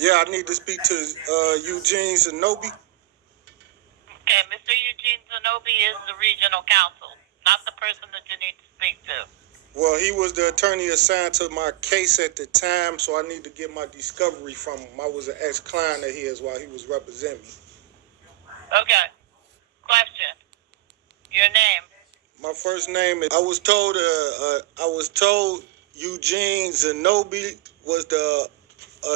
Yeah, I need to speak to Eugene Zenobi. Okay, Mr. Eugene Zenobi is the regional counsel, not the person that you need to speak to. Well, he was the attorney assigned to my case at the time, so I need to get my discovery from him. I was an ex-client of his while he was representing me. Okay. Question. Your name. My first name is. I was told Eugene Zenobi was the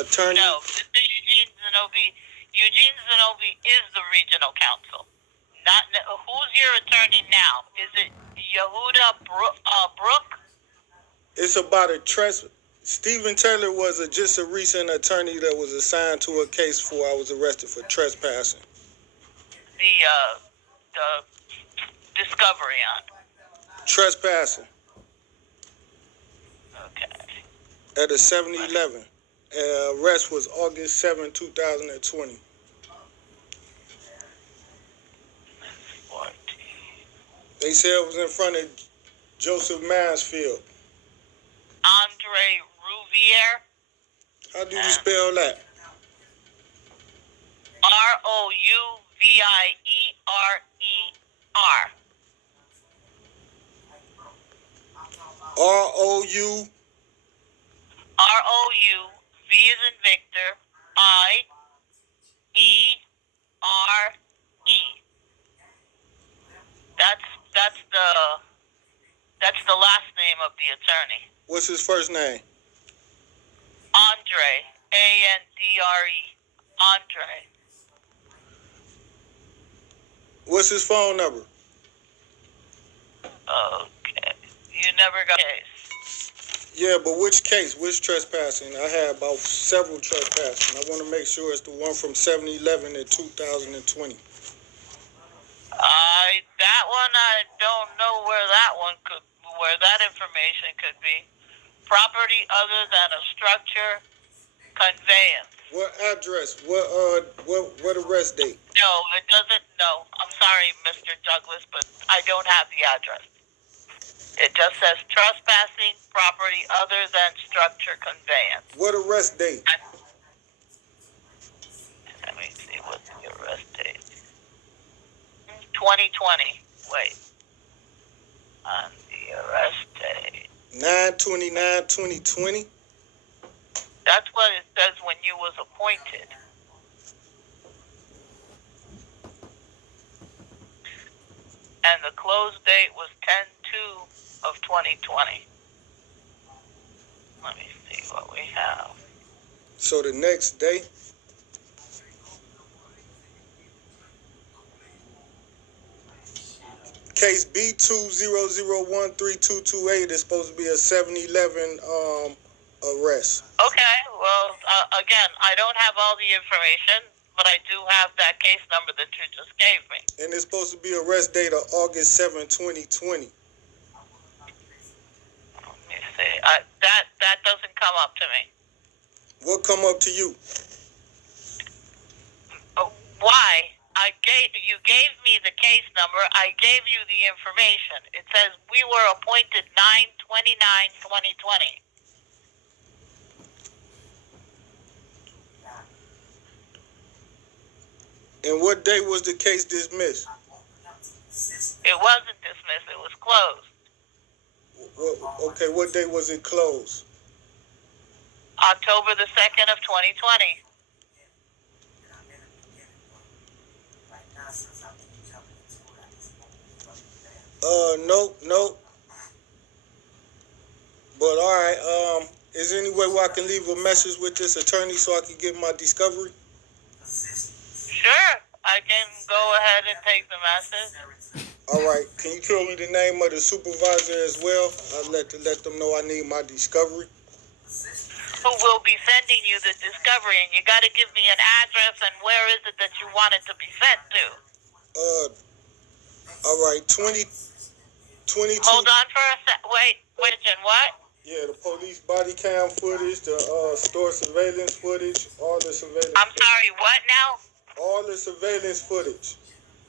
attorney. No, Mr. Eugene Zenobi. Eugene Zenobi is the regional counsel. Not who's your attorney now? Is it Yehuda Brook? It's about a trespass. Stephen Taylor was just a recent attorney that was assigned to a case for I was arrested for trespassing. The discovery on. Trespassing. Okay. At a 7-Eleven. Arrest was August 7, 2020. 14. They said it was in front of Joseph Mansfield. Andre Rouvier. How do you spell that? Rouvier. R-O-U. R-O-U, V as in Victor, I-E-R-E. That's the last name of the attorney. What's his first name? Andre, A-N-D-R-E, Andre. What's his phone number? Okay. You never got a case. Yeah, but which case? Which trespassing? I had about several trespassing. I want to make sure it's the one from 7-Eleven in 2020. That one, I don't know where that information could be. Property other than a structure, conveyance. What address? What arrest date? No, it doesn't. No, I'm sorry, Mr. Douglas, but I don't have the address. It just says trespassing, property other than structure, conveyance. What arrest date? Let me see, what's the arrest date? 2020. Wait. On the arrest date. 9/29/2020? That's what it says when you was appointed. And the close date was 10/2/2020. Let me see what we have. So the next day? Case B200132228 is supposed to be a 7-Eleven arrest. Okay, well, again, I don't have all the information, but I do have that case number that you just gave me. And it's supposed to be arrest date of August 7, 2020. Let me see. That doesn't come up to me. What come up to you? Why? You gave me the case number. I gave you the information. It says we were appointed 9/29/2020. And what day was the case dismissed? It wasn't dismissed. It was closed. Okay, what day was it closed? October the 2nd of 2020. Nope. But all right, is there any way where I can leave a message with this attorney so I can get my discovery? Sure, I can go ahead and take the message. All right, can you tell me the name of the supervisor as well? I'll let them know I need my discovery. Who will be sending you the discovery, and you got to give me an address and where is it that you want it to be sent to? All right, 22. Hold on for a sec. Wait, Jen, what? Yeah, the police body cam footage, the store surveillance footage, all the surveillance. I'm sorry, what now? All the surveillance footage,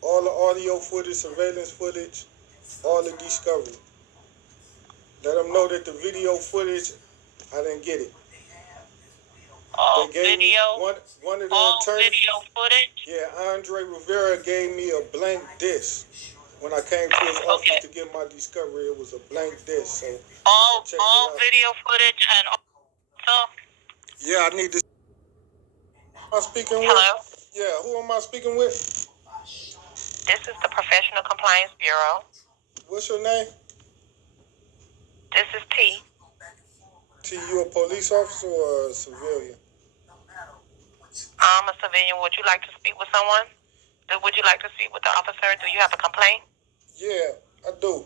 all the audio footage, surveillance footage, all the discovery. Let them know that the video footage, I didn't get it. All They gave me video, one of the all attorneys. video footage. Yeah, Andre Rivera gave me a blank disc. When I came to his office Okay. to get my discovery, it was a blank disc. So I checked All it out. video footage and also. Yeah, I need to. Am I speaking with? Hello. Yeah, who am I speaking with? This is the Professional Compliance Bureau. What's your name? This is T. T, you a police officer or a civilian? I'm a civilian. Would you like to speak with someone? Would you like to speak with the officer? Do you have a complaint? Yeah, I do.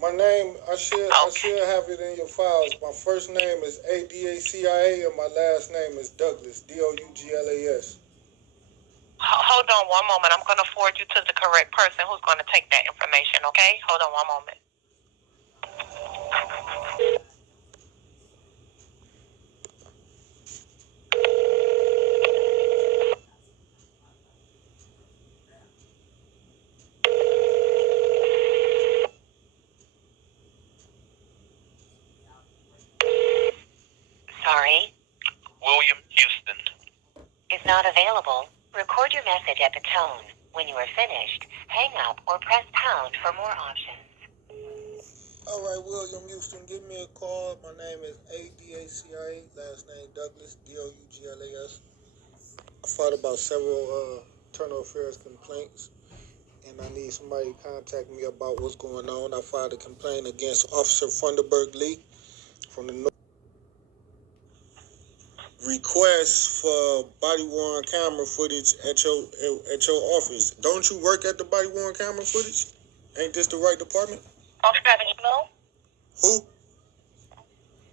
My name, I should have it in your files. My first name is ADACIA and my last name is Douglas, DOUGLAS. Hold on one moment. I'm going to forward you to the correct person who's going to take that information, okay? Hold on one moment. Sorry. William Houston is not available. Record your message at the tone. When you are finished, hang up or press pound for more options. All right, William Houston, give me a call. My name is ADACIA, last name Douglas, DOUGLAS. I filed about several internal affairs complaints, and I need somebody to contact me about what's going on. I filed a complaint against Officer Funderburg Lee from the North. Request for body-worn camera footage at your office. Don't you work at the body-worn camera footage? Ain't this the right department? Oh, you have an email? Who?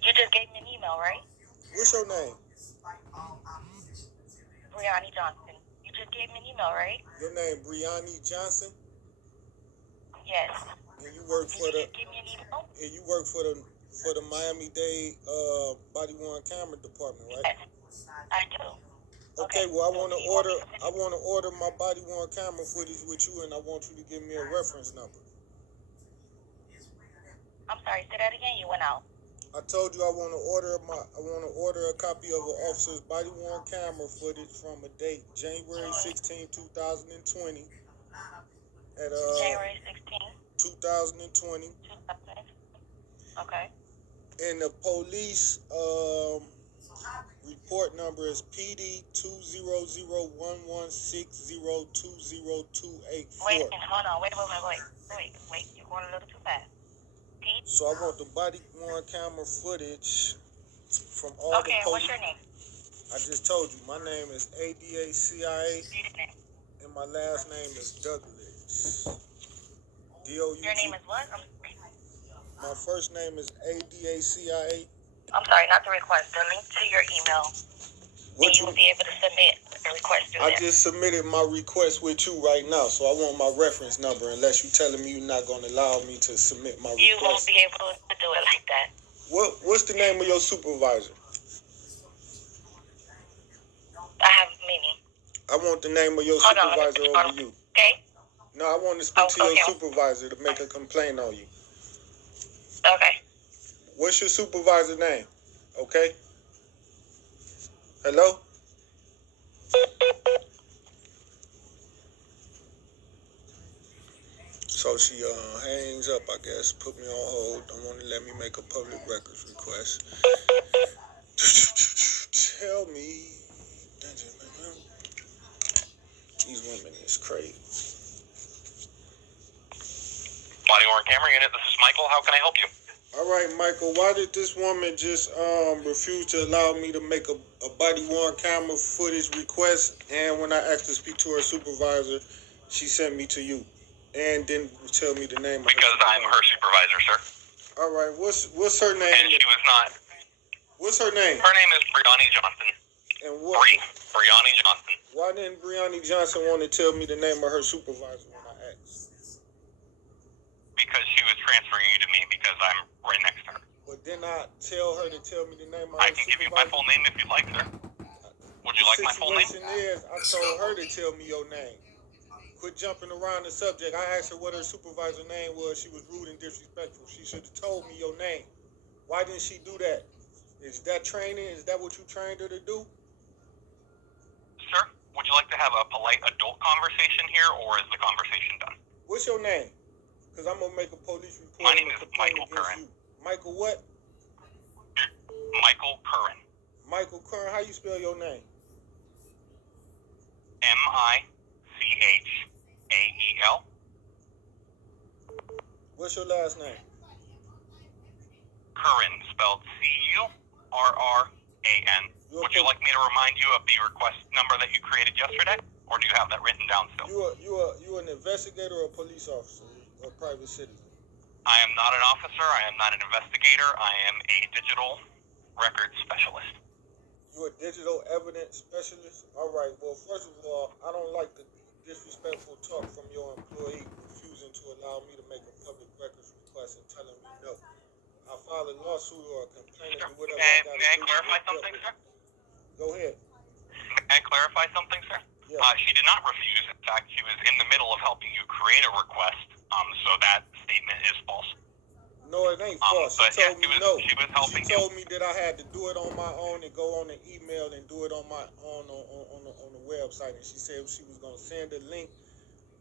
You just gave me an email, right? What's your name? Brianni Johnson. You just gave me an email, right? Your name Brianni Johnson? Yes. And you work for the. Did you give me an email? And you work for the Miami-Dade body-worn camera department, right? Yes, I do. Okay, well I want to order my body-worn camera footage with you, and I want you to give me a reference number. I'm sorry, say that again. You went out. I told you I want to order a copy of an officer's body-worn camera footage from a date January 16, 2020 at January 16th, 2020. 2000. Okay. And the police report number is PD 2001160208284. Wait, hold on. Wait. You're going a little too fast. Pete? So I want the body-worn camera footage from all the police. Okay, what's your name? I just told you, my name is ADACIA, and my last name is Douglas. D-O-U-G. Your name is what? My first name is ADACIA. I'm sorry, not the request. The link to your email. And you will be able to submit the request through there. I just submitted my request with you right now, so I want my reference number unless you're telling me you're not going to allow me to submit my request. You won't be able to do it like that. What's the name of your supervisor? I have many. I want the name of your supervisor over you. Okay? No, I want to speak to your supervisor to make a complaint on you. Okay. What's your supervisor name? Okay? Hello? So she hangs up, I guess, put me on hold, don't want to let me make a public records request. Tell me. These women is crazy. Body-worn camera unit, this is Michael. How can I help you? All right, Michael, why did this woman just refuse to allow me to make a body-worn camera footage request? And when I asked to speak to her supervisor, she sent me to you and didn't tell me the name of her Because I'm her supervisor, sir. All right, what's her name? And she was not. What's her name? Her name is Brianni Johnson. And what? Brianni Johnson. Why didn't Brianni Johnson want to tell me the name of her supervisor when I asked? Because she was transferring you to me because I'm right next to her. But didn't I tell her to tell me the name of her supervisor? I can give you my full name if you'd like, sir. Would you like my full name? The situation is, I told her to tell me your name. Quit jumping around the subject. I asked her what her supervisor name was. She was rude and disrespectful. She should have told me your name. Why didn't she do that? Is that training? Is that what you trained her to do? Sir, would you like to have a polite adult conversation here, or is the conversation done? What's your name? Because I'm going to make a police report. My name and a is complaint Michael against Curran. you. Michael what? Michael Curran. Michael Curran. How you spell your name? Michael. What's your last name? Curran, spelled Curran. Would you like me to remind you of the request number that you created yesterday, or do you have that written down still? You an investigator or a police officer or a private citizen? I am not an officer. I am not an investigator. I am a digital record specialist. You're a digital evidence specialist? All right. Well, first of all, I don't like the disrespectful talk from your employee refusing to allow me to make a public records request and telling me no. I file a lawsuit or a complaint or whatever I got to do. May I clarify something, sir? Go ahead. May I clarify something, sir? Yeah. She did not refuse. In fact, she was in the middle of helping you create a request, so that statement is false. No, it ain't false. She told me no. She was helping She told me that I had to do it on my own and go on the email and do it on my own on the website. And she said she was going to send a link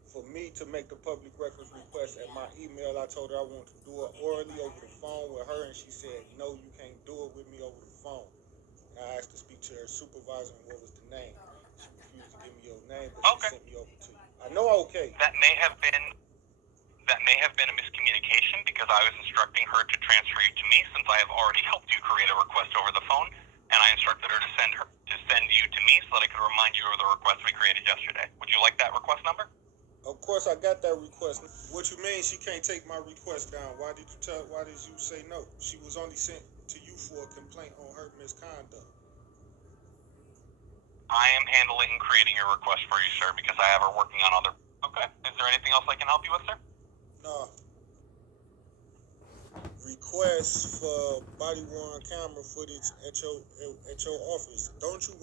for me to make the public records request at my email. I told her I wanted to do it orally over the phone with her, and she said, no, you can't do it with me over the phone. And I asked to speak to her supervisor, and what was the name? She refused to give me your name, but she sent me over to you. I know okay. That may have been a miscommunication, because I was instructing her to transfer you to me, since I have already helped you create a request over the phone, and I instructed her to send you to me so that I could remind you of the request we created yesterday. Would you like that request number? Of course, I got that request. What you mean she can't take my request down? Why did you say no? She was only sent to you for a complaint on her misconduct. I am handling and creating your request for you, sir, because I have her working on other... Okay. Is there anything else I can help you with, sir? No. Request for body-worn camera footage at your office. Don't you...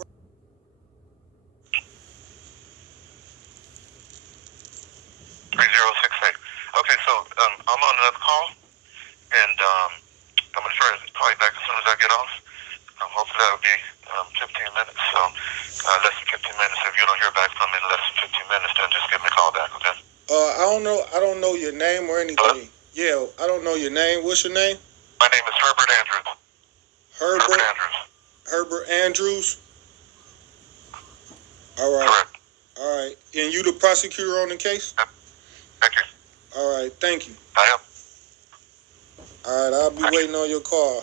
3068. Okay, so I'm on another call, and I'm going to try to call you back as soon as I get off. Hopefully that will be 15 minutes. So less than 15 minutes. If you don't hear back from me in less than 15 minutes, then just give me a call back, okay? I don't know your name or anything. Hello? Yeah, I don't know your name. What's your name? My name is Herbert Andrews. Herbert Andrews. Herbert Andrews? All right. Correct. All right. And you the prosecutor on the case? Yep. Thank you. All right. Thank you. I am. All right. I'll be waiting on your call.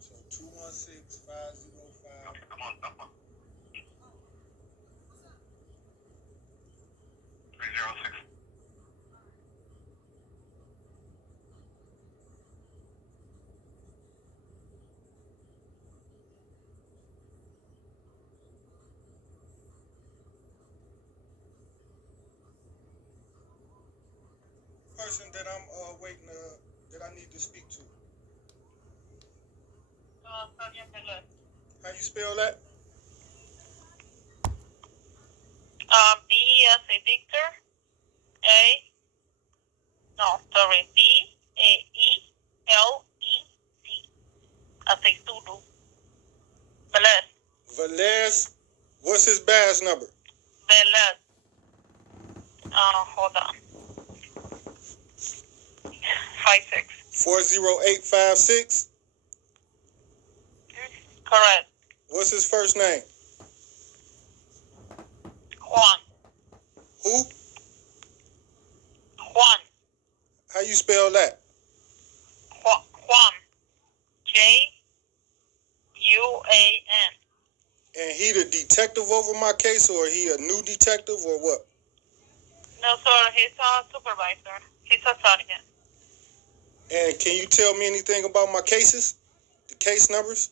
So 216-505. Come on. 306. Person that I'm waiting that I need to speak to. How you spell that? B as a Victor, B-A-E-L-E-C, as a Zulu. Velez. Velez. What's his badge number? Velez. Hold on. 56. 40856? Correct. What's his first name? Juan. Who? Juan. How you spell that? Juan. Juan. And he the detective over my case, or he a new detective, or what? No, sir. He's a supervisor. He's a sergeant. And can you tell me anything about my cases? The case numbers?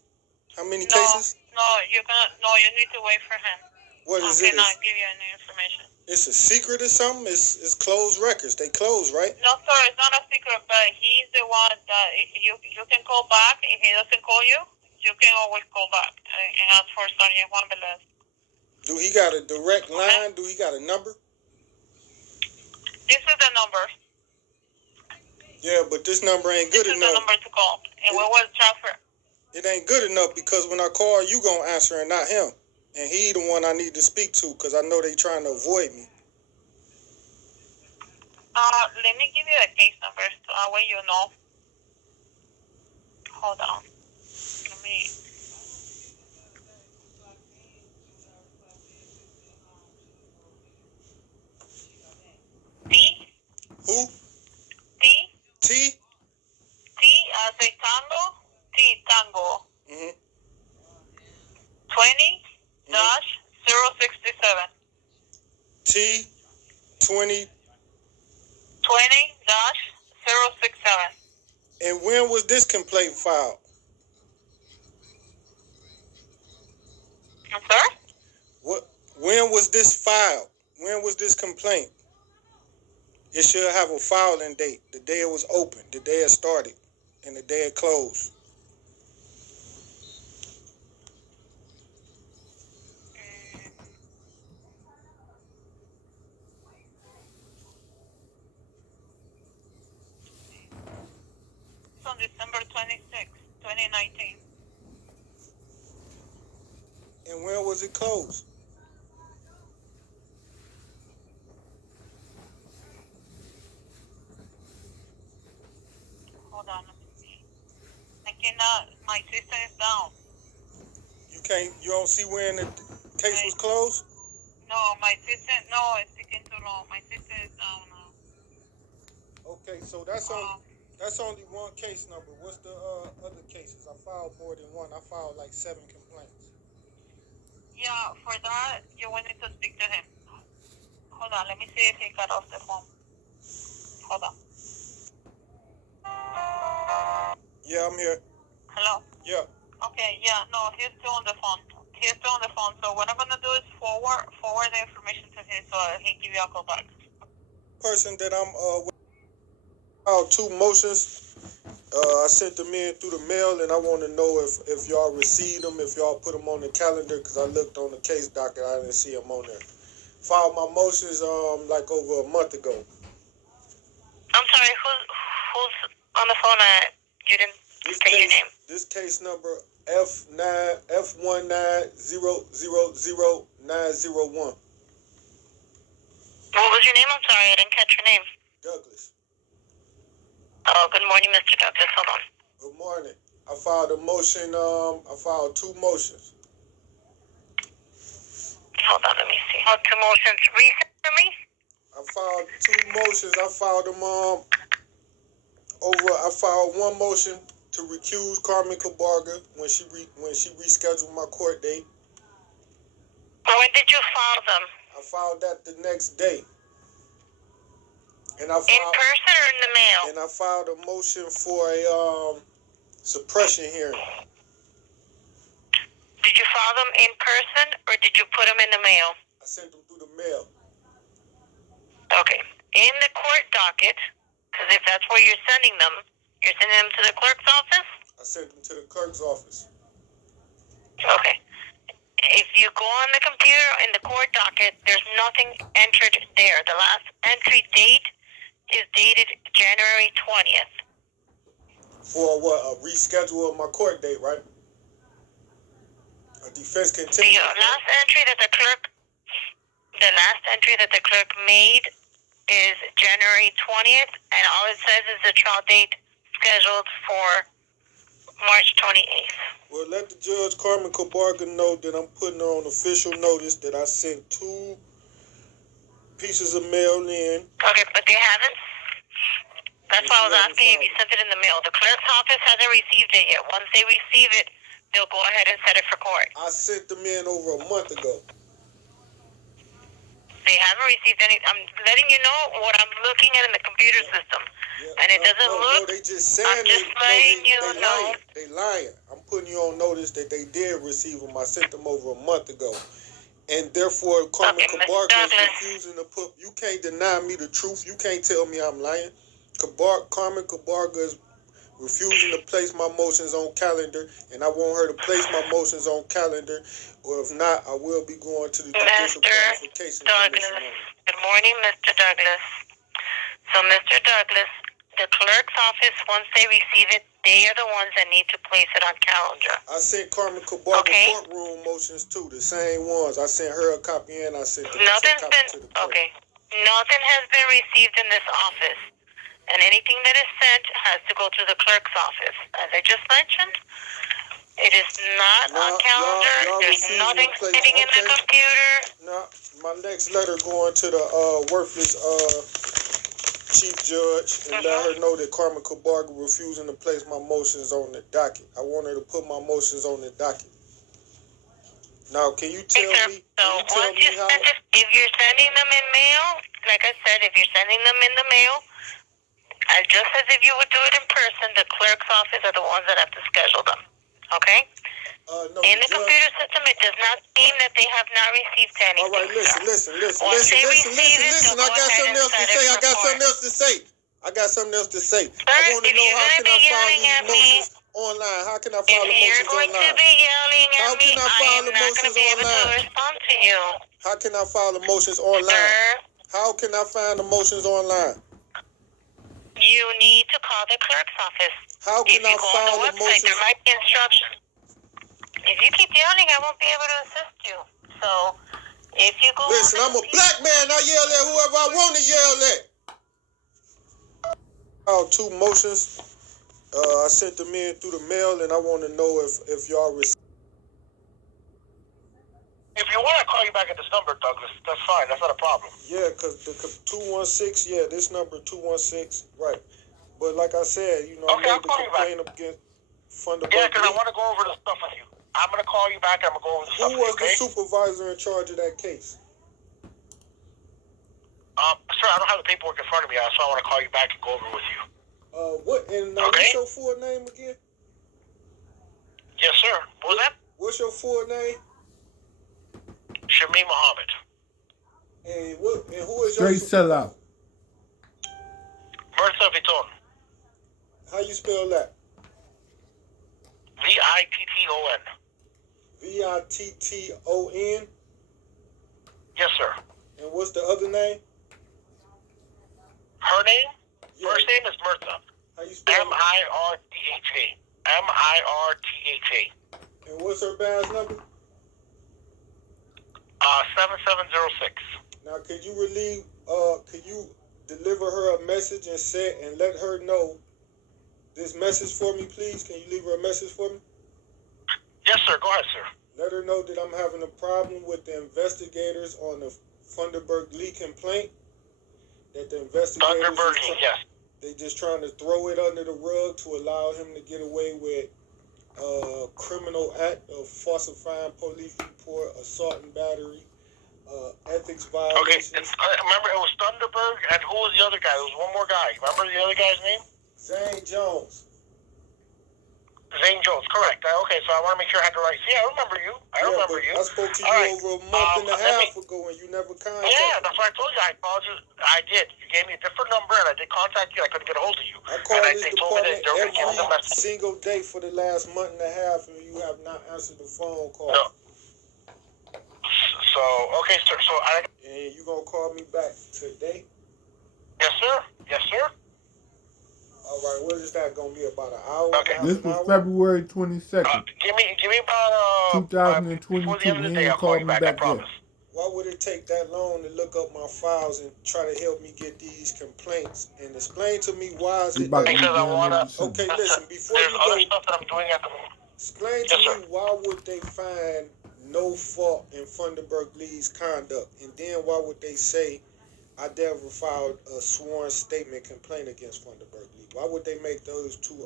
How many cases? No, you cannot. No, you need to wait for him. What is it? I cannot give you any information. It's a secret or something? It's closed records. They close, right? No, sir. It's not a secret, but he's the one that you can call back. If he doesn't call you, you can always call back and ask for Sergeant Juan Velez. Do he got a direct line? Do he got a number? This is the number. Yeah, but this number ain't good This enough. This is the number to call. And what was transfer? It ain't good enough because when I call, you gonna answer and not him. And he the one I need to speak to because I know they trying to avoid me. Let me give you the case number so that way you know. Hold on. Let me. T. Who? T. T? T as a tango. T tango. Mm-hmm. 20-067. T 20. 20-067. And when was this complaint filed? I'm sorry? What? When was this filed? When was this complaint? It should have a filing date. The day it was open, the day it started, and the day it closed. It's on December 26, 2019. And when was it closed? Hold on, let me see. I cannot, my system is down. You don't see when the case was closed? No, my system, no, it's taking too long. My system is down now. Okay, so that's only one case number. What's the other cases? I filed more than one. I filed like 7 complaints. Yeah, for that, you will need to speak to him. Hold on, let me see if he got off the phone. Hold on. Yeah, I'm here. Hello? Yeah. Okay, yeah, no, he's still on the phone. He's still on the phone, so what I'm going to do is forward the information to him so he can give you a call back. Person that I'm filed 2 motions. I sent them in through the mail, and I want to know if y'all received them, if y'all put them on the calendar, because I looked on the case docket, I didn't see them on there. Filed my motions like over a month ago. I'm sorry, who's on the phone? You didn't say your name. This case number F190000901. What was your name? I'm sorry, I didn't catch your name. Douglas. Oh, good morning, Mr. Douglas. Hold on. Good morning. I filed a motion. I filed 2 motions. Hold on, let me see. Oh, 2 motions recently? I filed 2 motions. I filed them I filed 1 motion to recuse Carmen Cabarga when she rescheduled my court date. When did you file them? I filed that the next day. And I filed, in person or in the mail? And I filed a motion for a suppression hearing. Did you file them in person or did you put them in the mail? I sent them through the mail. Okay. In the court docket, because if that's where you're sending them to the clerk's office? I sent them to the clerk's office. Okay. If you go on the computer in the court docket, there's nothing entered there. The last entry date is dated January 20th. For what? A reschedule of my court date, right? A defense continuance. The last entry that the clerk made is January 20th, and all it says is the trial date scheduled for March 28th. Well, let the judge, Carmen Cabarga, know that I'm putting her on official notice that I sent 2 pieces of mail in. Okay, but they haven't? That's why I was asking if you sent it in the mail. The clerk's office hasn't received it yet. Once they receive it, they'll go ahead and set it for court. I sent them in over a month ago. They haven't received any. I'm letting you know what I'm looking at in the computer system. And it doesn't look. No, they just saying I'm just letting you know. They lying. I'm putting you on notice that they did receive them. I sent them over a month ago. And therefore, Carmen Cabarga is refusing to put. You can't deny me the truth. You can't tell me I'm lying. Carmen Cabarga is refusing to place my motions on calendar, and I want her to place my motions on calendar, or if not, I will be going to the Judicial Qualification Commission. Good morning, Mr. Douglas. So, Mr. Douglas, the clerk's office, once they receive it, they are the ones that need to place it on calendar. I sent Carmen Cabarga Okay. courtroom motions too, the same ones. I sent her a copy and I sent the Nothing's copy been, to the clerk. okay. Nothing has been received in this office. And anything that is sent has to go to the clerk's office. As I just mentioned, it is not on calendar. There's nothing sitting in the computer. No, my next letter going to the worthless chief judge and let her know that Carmen Cabarga refusing to place my motions on the docket. I want her to put my motions on the docket. Now, can you tell me? So once you send it, if you're sending them in mail, like I said, if you're sending them in the mail, just as if you would do it in person, the clerk's office are the ones that have to schedule them. Okay? No, in the computer system, it does not mean that they have not received anything. All right, listen. Once they receive it, I got something else to say. I got something else to say. Sir, I want to if know you're how going to can be I file yelling at these me, motions online? How can I file the if you're motions going to online? be yelling How at me, can I I file am the not going to motions be able to online? respond to you. How can I file the motions online? Sir, How can I find the motions online? you need to call the clerk's office. How can I If you go on file the the website, motions? there might be instructions. If you keep yelling, I won't be able to assist you. So, if you go Listen, I'm a black man. I yell at whoever I want to yell at. Two motions. I sent them in through the mail, and I want to know if y'all received. If you want to call you back at this number, Douglas, that's fine. That's not a problem. Yeah, because the 216, yeah, this number 216, right. But like I said, you know, Okay, I I'll made the call you back. complaint against Funderburg. Yeah, because I want to go over the stuff with you. I'm going to call you back and I'm going to go over the stuff Who with was you, okay? the supervisor in charge of that case? Sir, I don't have the paperwork in front of me, so I want to call you back and go over it with you. What's your full name again? Yes, sir. What was that? What's your full name? Shamim Muhammad. And who is your Straight sellout. Mirza Viton. How you spell that? Vitton. Vitton? Yes, sir. And what's the other name? Her name? Yeah. First name is Mirza. How you spell it? Mirtha. Mirtha. And what's her badge number? 7706. Now, could you deliver her a message and let her know this message for me, please? Can you leave her a message for me? Yes, sir. Go ahead, sir. Let her know that I'm having a problem with the investigators on the Funderburg Lee complaint. That the investigators yes. they just trying to throw it under the rug to allow him to get away with criminal act of falsifying police report, assault and battery, ethics violations. Okay, remember it was Thunderberg, and who was the other guy? There was one more guy. Remember the other guy's name? Zane Jones. Zane Jones, correct. Okay, so I want to make sure I had the right. See, I remember you. I remember you. I spoke to you right. over a month and a half ago, and you never contacted me. Yeah, that's what I told you. I called you. I did. You gave me a different number, and I did contact you. I couldn't get a hold of you. I called this they told me that they were department going to give me the every message. single day for the last month and a half, and you have not answered the phone call. No. So, okay, sir. So And you gonna call me back today? Yes, sir. Yes, sir. All right. What is that gonna be, about an hour? Okay. This was February 22nd, Give me about 2022. before the end of the He day, ain't I'll call called you me back. I back yet. promise. Why would it take that long to look up my files and try to help me get these complaints? And explain to me why is He it about that... to be Because I down wanna- there soon. Okay, listen, before There's you other go, stuff that I'm doing at the moment. explain to me why would they find no fault in Funderburg Lee's conduct, and then why would they say I never filed a sworn statement complaint against Funderburg Lee? Why would they make those two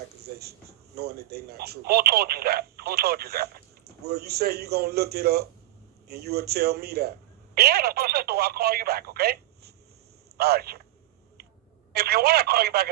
accusations, knowing that they're not true? Who told you that? Who told you that? Well, you say you're gonna look it up, and you will tell me that. Yeah, that's what I said. So I'll call you back. Okay. All right, sir. If you want to call you back.